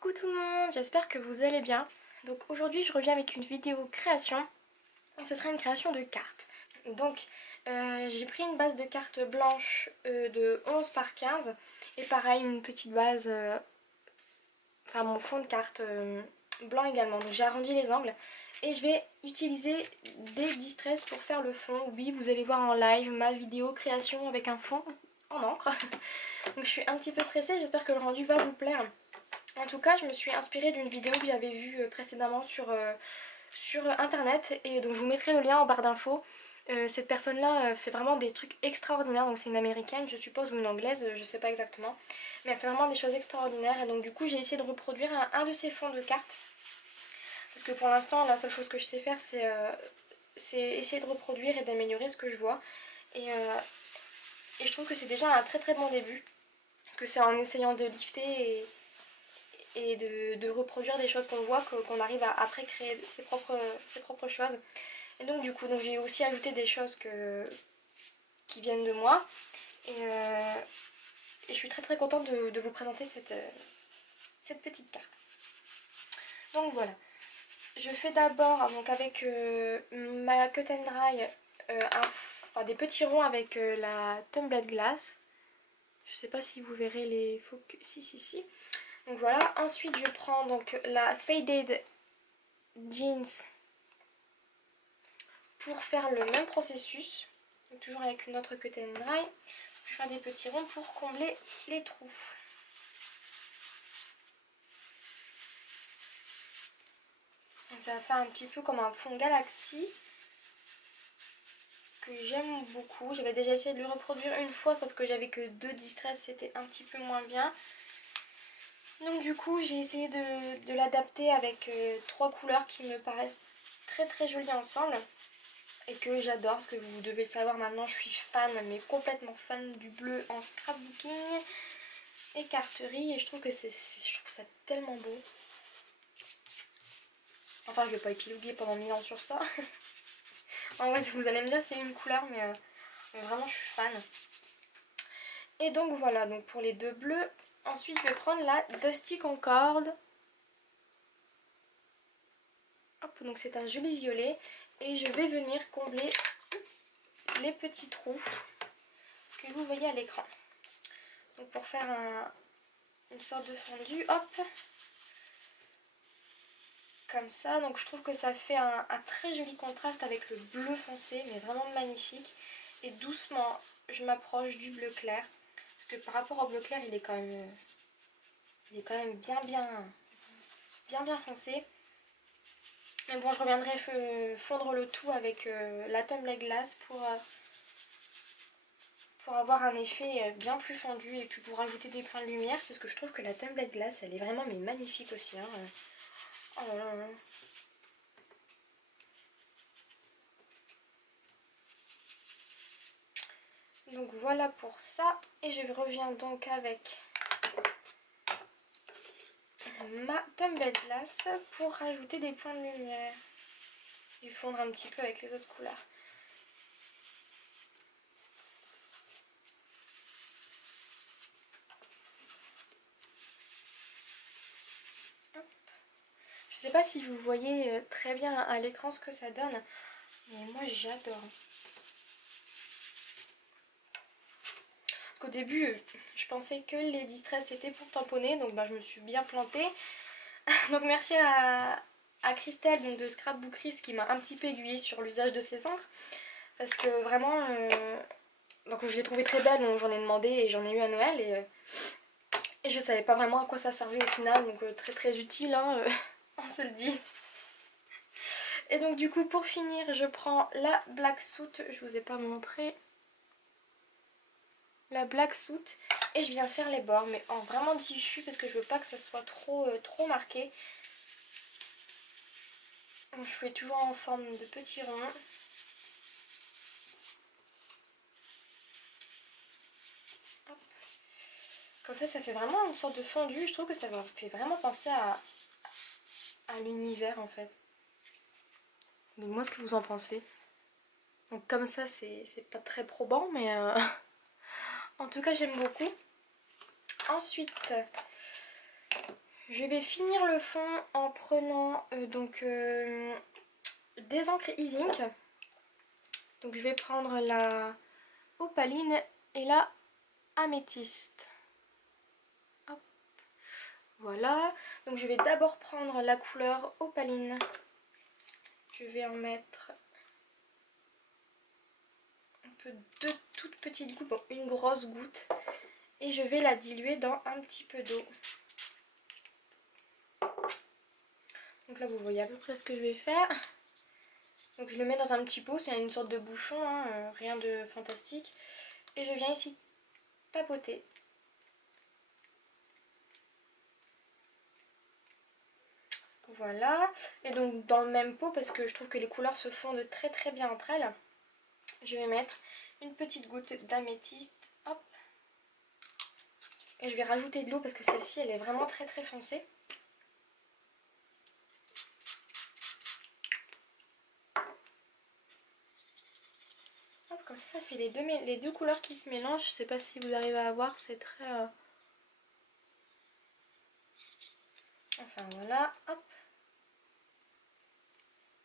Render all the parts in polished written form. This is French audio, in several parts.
Coucou tout le monde, j'espère que vous allez bien. Donc aujourd'hui je reviens avec une vidéo création. Ce sera une création de cartes. Donc j'ai pris une base de cartes blanches de 11 par 15. Et pareil une petite base, enfin mon fond de cartes blanc également. Donc j'ai arrondi les angles. Et je vais utiliser des distress pour faire le fond. Oui, vous allez voir en live ma vidéo création avec un fond en encre. Donc je suis un petit peu stressée, j'espère que le rendu va vous plaire. En tout cas, je me suis inspirée d'une vidéo que j'avais vue précédemment sur internet. Et donc je vous mettrai le lien en barre d'infos. Cette personne-là fait vraiment des trucs extraordinaires. Donc c'est une américaine, je suppose, ou une anglaise, je sais pas exactement. Mais elle fait vraiment des choses extraordinaires. Et donc du coup, j'ai essayé de reproduire un de ces fonds de cartes. Parce que pour l'instant, la seule chose que je sais faire, c'est essayer de reproduire et d'améliorer ce que je vois. Et je trouve que c'est déjà un très très bon début. Parce que c'est en essayant de lifter et de reproduire des choses qu'on voit qu'on arrive à après créer ses propres choses. Et donc du coup, j'ai aussi ajouté des choses qui viennent de moi. Et je suis très très contente de vous présenter cette petite carte. Donc voilà. Je fais d'abord donc avec ma cut and dry des petits ronds avec la Tumbler Glass. Je sais pas si vous verrez les focus. Si. Donc voilà. Ensuite je prends donc la Faded Jeans pour faire le même processus. Donc toujours avec une autre cut and dry. Je vais faire des petits ronds pour combler les trous. Donc ça va faire un petit peu comme un fond galaxie que j'aime beaucoup. J'avais déjà essayé de le reproduire une fois, sauf que j'avais que 2 distress, c'était un petit peu moins bien. Donc du coup j'ai essayé de l'adapter avec 3 couleurs qui me paraissent très très jolies ensemble. Et que j'adore, parce que vous devez le savoir maintenant, je suis fan, mais complètement fan du bleu en scrapbooking et carterie. Et je trouve que je trouve ça tellement beau. Enfin, je vais pas épiloguer pendant 1000 ans sur ça. En vrai, vous allez me dire c'est une couleur, mais vraiment je suis fan. Et donc voilà, donc pour les deux bleus. Ensuite, je vais prendre la Dusty Concorde. Hop, donc c'est un joli violet. Et je vais venir combler les petits trous que vous voyez à l'écran. Donc pour faire une sorte de fondu, hop, comme ça. Donc je trouve que ça fait un très joli contraste avec le bleu foncé, mais vraiment magnifique. Et doucement, je m'approche du bleu clair. Parce que par rapport au bleu clair, il est quand même bien foncé. Mais bon, je reviendrai fondre le tout avec la Tumbler Glass pour avoir un effet bien plus fondu et puis pour ajouter des points de lumière. Parce que je trouve que la Tumbler Glass, elle est vraiment magnifique aussi. Hein. Oh là là. Donc voilà pour ça. Et je reviens donc avec ma Tumbler Glass pour rajouter des points de lumière. Et fondre un petit peu avec les autres couleurs. Hop. Je sais pas si vous voyez très bien à l'écran ce que ça donne. Mais moi j'adore. Parce qu'au début, je pensais que les distress étaient pour tamponner. Donc je me suis bien plantée. Donc merci à Christelle donc de Scrapbookeries qui m'a un petit peu aiguillée sur l'usage de ces encres. Parce que vraiment, donc je l'ai trouvée très belle, donc j'en ai demandé et j'en ai eu à Noël. Et je savais pas vraiment à quoi ça servait au final, donc très très utile, hein, on se le dit. Et donc du coup pour finir, je prends la Black Suit, je vous ai pas montré. La Black Suit et je viens faire les bords, mais en vraiment diffus parce que je veux pas que ça soit trop marqué. Donc, je fais toujours en forme de petits ronds. Hop. Comme ça fait vraiment une sorte de fondu. Je trouve que ça me fait vraiment penser à l'univers en fait. Donc moi ce que vous en pensez. Donc comme ça c'est pas très probant mais en tout cas j'aime beaucoup. Ensuite je vais finir le fond en prenant des encres e-ink. Donc je vais prendre la opaline et la améthyste. Hop. Voilà, donc je vais d'abord prendre la couleur opaline. Je vais en mettre un peu, deux toutes petites gouttes, bon, une grosse goutte. Et je vais la diluer dans un petit peu d'eau. Donc là vous voyez à peu près ce que je vais faire. Donc je le mets dans un petit pot, c'est une sorte de bouchon, hein, rien de fantastique. Et je viens ici tapoter. Voilà. Et donc dans le même pot, parce que je trouve que les couleurs se fondent très très bien entre elles, je vais mettre une petite goutte d'améthyste. Hop. Et je vais rajouter de l'eau parce que celle-ci elle est vraiment très très foncée. Hop, comme ça fait les deux couleurs qui se mélangent. Je sais pas si vous arrivez à voir, c'est très... Enfin voilà, hop.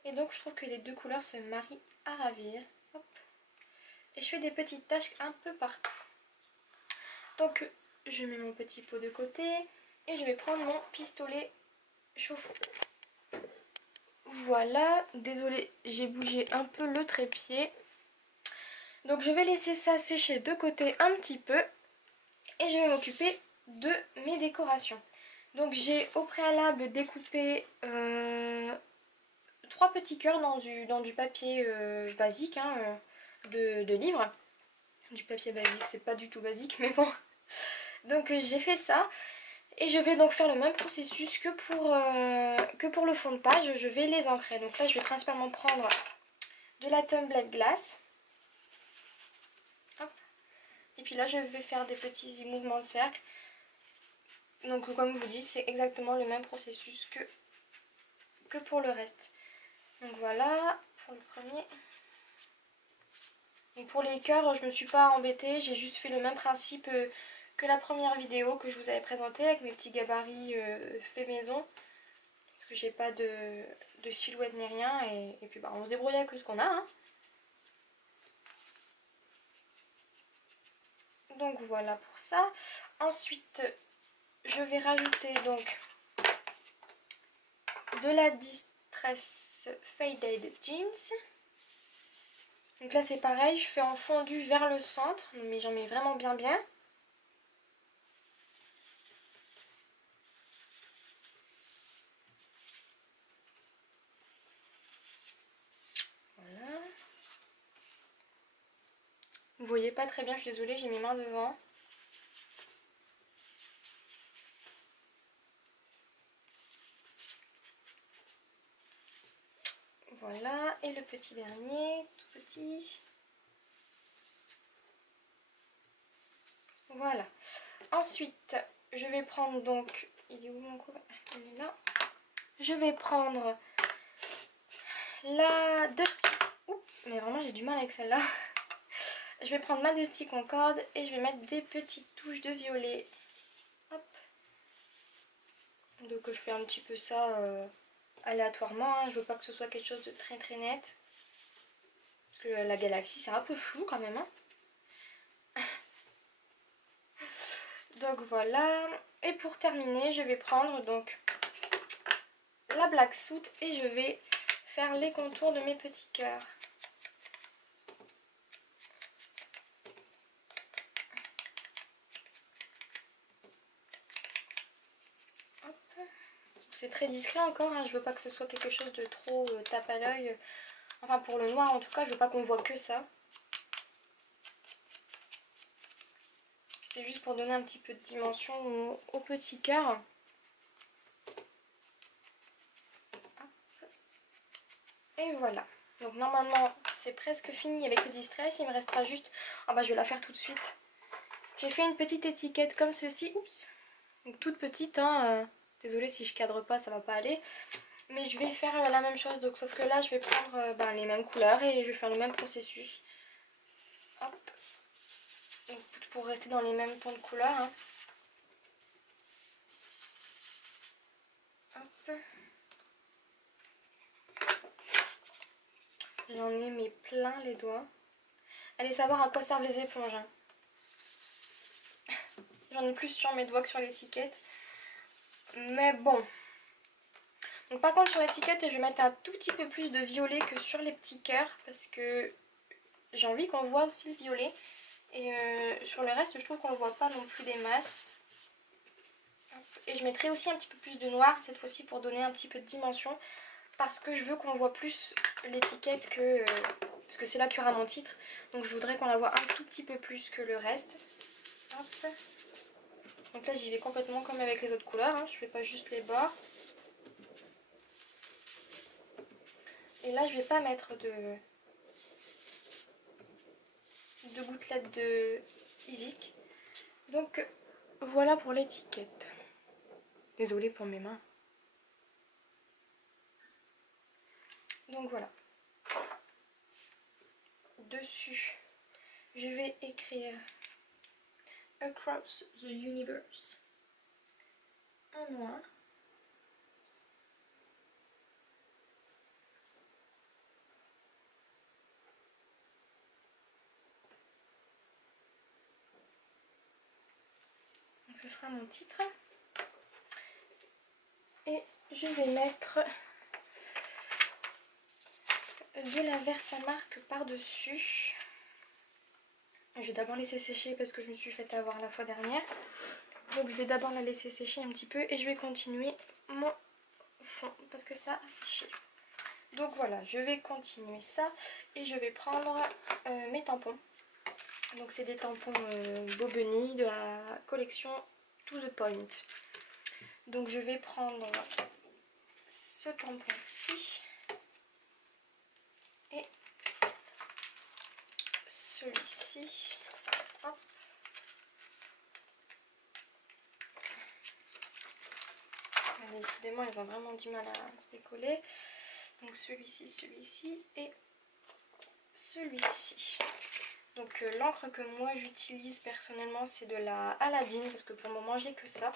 Et donc je trouve que les deux couleurs se marient à ravir. Hop. Et je fais des petites taches un peu partout. Donc je mets mon petit pot de côté et je vais prendre mon pistolet chauffe-eau. Voilà, désolée, j'ai bougé un peu le trépied. Donc je vais laisser ça sécher de côté un petit peu et je vais m'occuper de mes décorations. Donc j'ai au préalable découpé 3 petits cœurs dans du papier basique, hein, de livre. Du papier basique, c'est pas du tout basique, mais bon. Donc j'ai fait ça. Et je vais donc faire le même processus que pour le fond de page. Je vais les ancrer. Donc là, je vais principalement prendre de la Tumbler Glass. Hop. Et puis là, je vais faire des petits mouvements de cercle. Donc comme je vous dis, c'est exactement le même processus que pour le reste. Donc voilà, pour le premier. Donc pour les cœurs, je ne me suis pas embêtée. J'ai juste fait le même principe que la première vidéo que je vous avais présentée avec mes petits gabarits fait maison. Parce que j'ai pas de silhouette ni rien. Et puis bah, on se débrouille avec ce qu'on a. Hein. Donc voilà pour ça. Ensuite, je vais rajouter donc de la Distress Faded Jeans. Donc là c'est pareil, je fais en fondu vers le centre, mais j'en mets vraiment bien bien. Voilà. Vous voyez pas très bien, je suis désolée, j'ai mes mains devant. Voilà, et le petit dernier, tout petit. Voilà. Ensuite, je vais prendre donc... Il est où mon couvert? Il est là. Je vais prendre la Dusty... Oups, mais vraiment j'ai du mal avec celle-là. Je vais prendre ma Dusty Concorde et je vais mettre des petites touches de violet. Hop. Donc je fais un petit peu ça aléatoirement. Hein. Je veux pas que ce soit quelque chose de très très net. Parce que la galaxie c'est un peu flou quand même. Hein. Donc voilà. Et pour terminer, je vais prendre donc la Black Suit et je vais faire les contours de mes petits cœurs. C'est très discret encore, hein. Je veux pas que ce soit quelque chose de trop tape à l'œil. Enfin pour le noir en tout cas, je veux pas qu'on voit que ça. C'est juste pour donner un petit peu de dimension au petit cœur. Et voilà. Donc normalement c'est presque fini avec le distress. Il me restera juste... Ah bah je vais la faire tout de suite. J'ai fait une petite étiquette comme ceci. Oups. Donc toute petite, hein. Désolée si je cadre pas, ça va pas aller. Mais je vais faire la même chose. Donc sauf que là je vais prendre les mêmes couleurs et je vais faire le même processus. Hop. Donc, pour rester dans les mêmes tons de couleurs. Hein. J'en ai mais plein les doigts. Allez savoir à quoi servent les éponges. Hein. J'en ai plus sur mes doigts que sur l'étiquette. Mais bon. Donc par contre sur l'étiquette, je vais mettre un tout petit peu plus de violet que sur les petits cœurs. Parce que j'ai envie qu'on voit aussi le violet. Et sur le reste, je trouve qu'on ne voit pas non plus des masses. Et je mettrai aussi un petit peu plus de noir cette fois-ci pour donner un petit peu de dimension. Parce que je veux qu'on voit plus l'étiquette que... parce que c'est là qu'il y aura mon titre. Donc je voudrais qu'on la voit un tout petit peu plus que le reste. Hop. Donc là j'y vais complètement comme avec les autres couleurs. Hein. Je fais pas juste les bords. Et là je vais pas mettre de gouttelettes de Izik. Donc voilà pour l'étiquette. Désolée pour mes mains. Donc voilà. Dessus, je vais écrire Across the Universe en noir. Donc ce sera mon titre. Et je vais mettre de la Versamark par-dessus. Je vais d'abord laisser sécher parce que je me suis fait avoir la fois dernière. Donc je vais d'abord la laisser sécher un petit peu et je vais continuer mon fond parce que ça a séché. Donc voilà, je vais continuer ça et je vais prendre mes tampons. Donc c'est des tampons Bobeni de la collection To The Point. Donc je vais prendre ce tampon-ci et celui-ci. Hop. Décidément, ils ont vraiment du mal à se décoller. Donc celui-ci, celui-ci et celui-ci. Donc l'encre que moi j'utilise personnellement, c'est de la Aladdin parce que pour le moment j'ai que ça.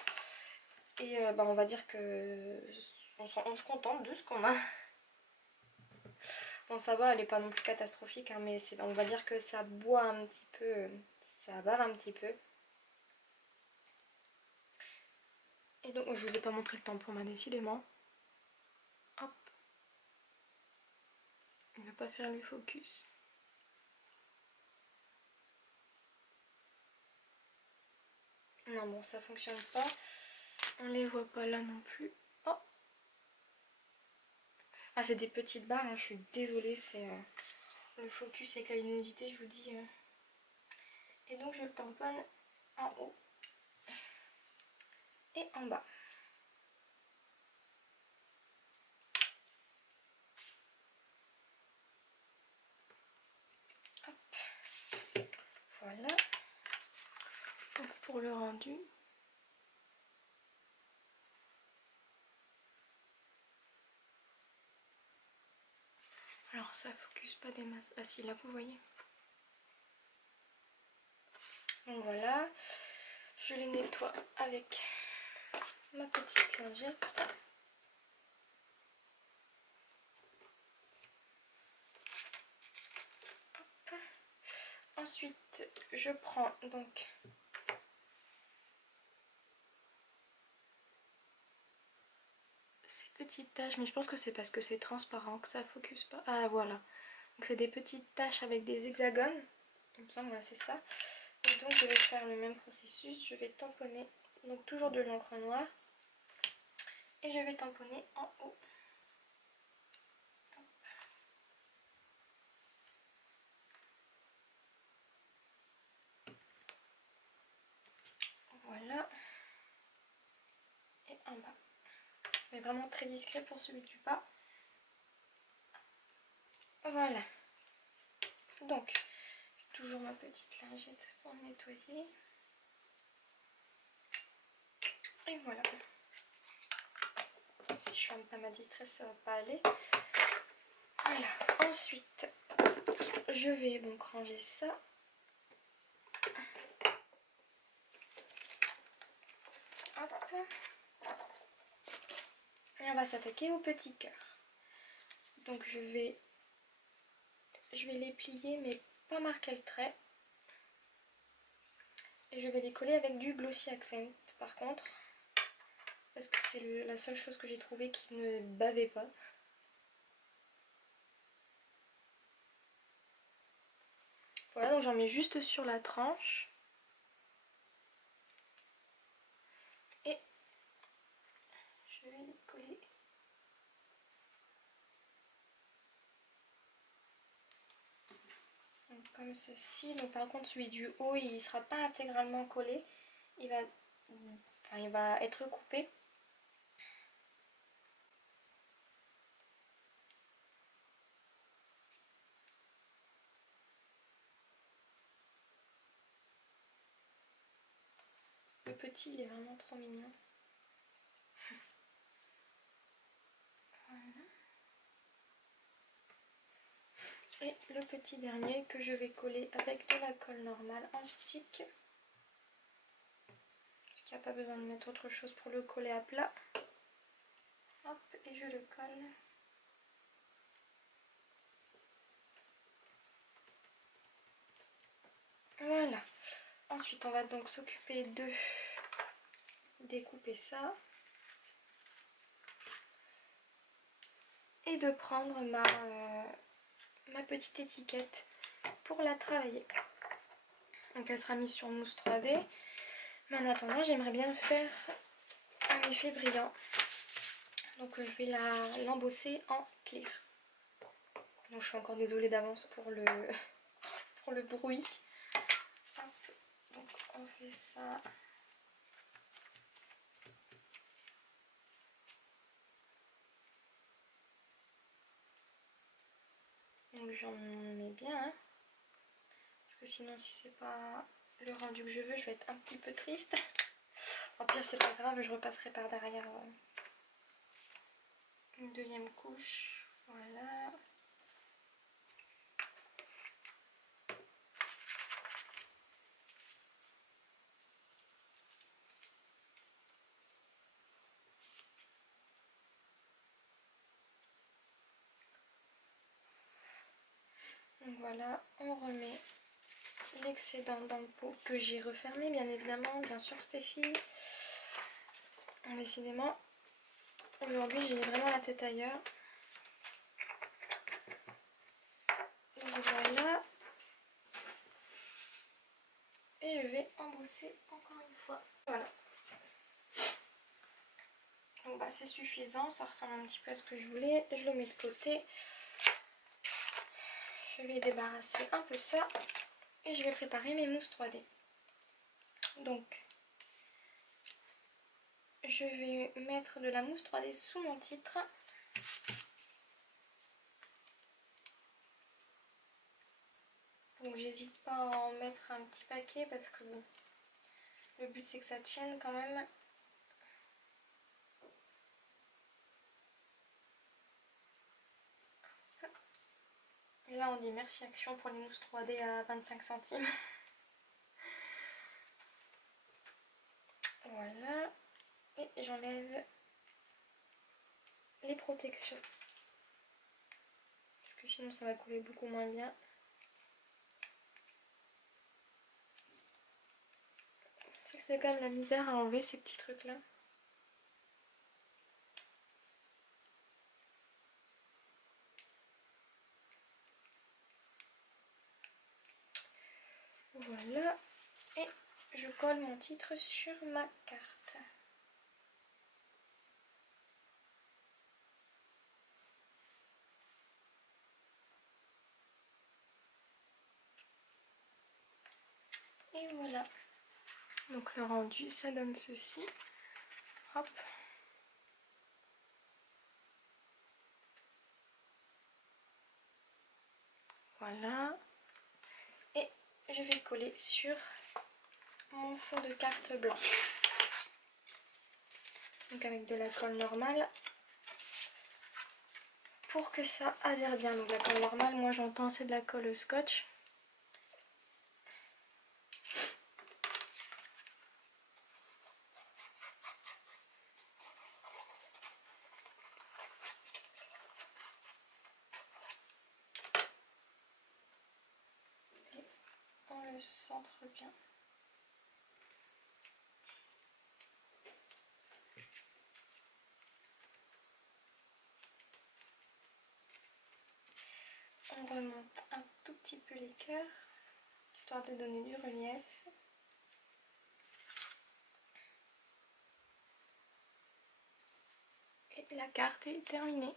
Et on va dire que on se contente de ce qu'on a. Bon ça va, elle n'est pas non plus catastrophique, hein, mais on va dire que ça boit un petit peu, ça bave un petit peu. Et donc je vous ai pas montré le tampon, décidément. Hop. Il ne va pas faire le focus. Non bon, ça fonctionne pas. On les voit pas là non plus. Oh. Ah c'est des petites barres, hein, je suis désolée, c'est le focus avec la luminosité, je vous dis. Et donc je le tamponne en haut et en bas. Hop. Voilà. Donc pour le rendu. Alors ça focus pas des masses. Ah si, là vous voyez. Donc voilà. Je les nettoie avec ma petite lingette. Hop. Ensuite, je prends donc ces petites taches, mais je pense que c'est parce que c'est transparent que ça focus pas. Ah voilà. Donc c'est des petites taches avec des hexagones. Il me semble, voilà, c'est ça. Et donc je vais faire le même processus. Je vais tamponner, donc toujours de l'encre noire. Et je vais tamponner en haut. Voilà. Et en bas. Mais vraiment très discret pour celui du bas. Voilà. Donc, toujours ma petite lingette pour nettoyer. Et voilà. Si je ferme pas ma distress, ça va pas aller. Voilà. Ensuite, je vais donc ranger ça. Hop. Et on va s'attaquer au petit cœur. Donc je vais je vais les plier mais pas marquer le trait. Et je vais les coller avec du Glossy Accent par contre. Parce que c'est la seule chose que j'ai trouvé qui ne bavait pas. Voilà, donc j'en mets juste sur la tranche. Et je vais les coller. Donc, comme ceci. Donc par contre celui du haut il ne sera pas intégralement collé. Il va être coupé. Le petit il est vraiment trop mignon. Voilà. Et le petit dernier que je vais coller avec de la colle normale en stick. Parce qu'il n'y a pas besoin de mettre autre chose pour le coller à plat. Hop, et je le colle. Voilà. Ensuite on va donc s'occuper de découper ça. Et de prendre ma petite étiquette pour la travailler. Donc elle sera mise sur mousse 3D. Mais en attendant j'aimerais bien faire un effet brillant. Donc je vais l'embosser en clear. Donc je suis encore désolée d'avance pour le, pour le bruit. Hop. Donc on fait ça. Donc j'en mets bien. Hein. Parce que sinon si c'est pas le rendu que je veux, je vais être un petit peu triste. En pire c'est pas grave, je repasserai par derrière une deuxième couche. Voilà. Donc voilà, on remet l'excédent dans le pot que j'ai refermé bien évidemment, bien sûr Stéphie. Décidément, aujourd'hui j'ai vraiment la tête ailleurs. Donc voilà. Et je vais embosser encore une fois. Voilà. Donc bah c'est suffisant, ça ressemble un petit peu à ce que je voulais. Je le mets de côté. Je vais débarrasser un peu ça. Et je vais préparer mes mousses 3D. Donc je vais mettre de la mousse 3D sous mon titre. Donc j'hésite pas à en mettre un petit paquet parce que bon, le but c'est que ça tienne quand même. Et là on dit merci Action pour les mousses 3D à 25 centimes. Voilà. Et j'enlève les protections. Parce que sinon ça va couler beaucoup moins bien. C'est que c'est quand même la misère à enlever ces petits trucs là. Voilà. Et je colle mon titre sur ma carte. Et voilà. Donc le rendu, ça donne ceci. Hop. Voilà. Et je vais coller sur mon fond de carte blanche. Donc avec de la colle normale. Pour que ça adhère bien. Donc la colle normale, moi j'entends c'est de la colle scotch. le centre bien. On remonte un tout petit peu les cœurs, histoire de donner du relief. Et la carte est terminée.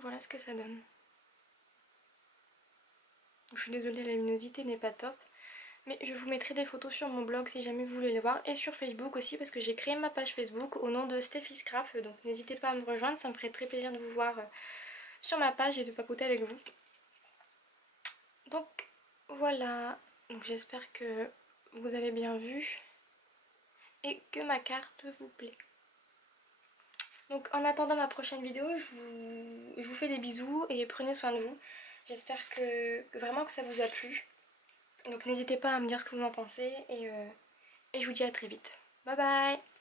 Voilà ce que ça donne. Je suis désolée, la luminosité n'est pas top. Mais je vous mettrai des photos sur mon blog si jamais vous voulez les voir. Et sur Facebook aussi parce que j'ai créé ma page Facebook au nom de Steffi Scrap. Donc n'hésitez pas à me rejoindre, ça me ferait très plaisir de vous voir sur ma page et de papoter avec vous. Donc voilà, donc j'espère que vous avez bien vu et que ma carte vous plaît. Donc en attendant ma prochaine vidéo, je vous fais des bisous et prenez soin de vous. J'espère que vraiment que ça vous a plu. Donc n'hésitez pas à me dire ce que vous en pensez et je vous dis à très vite. Bye bye!